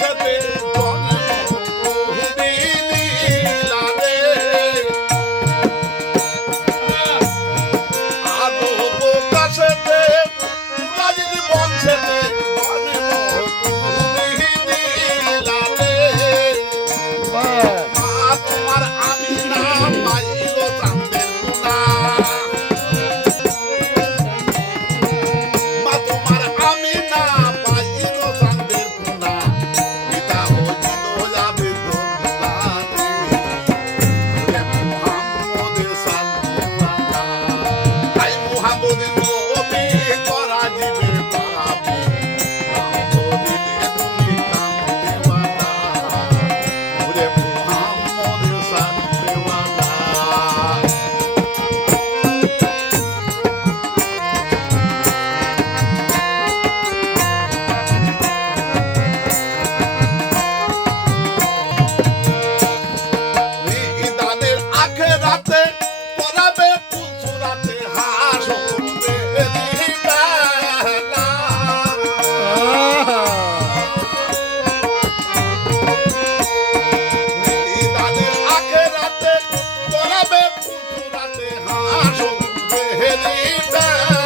সাথে জল दी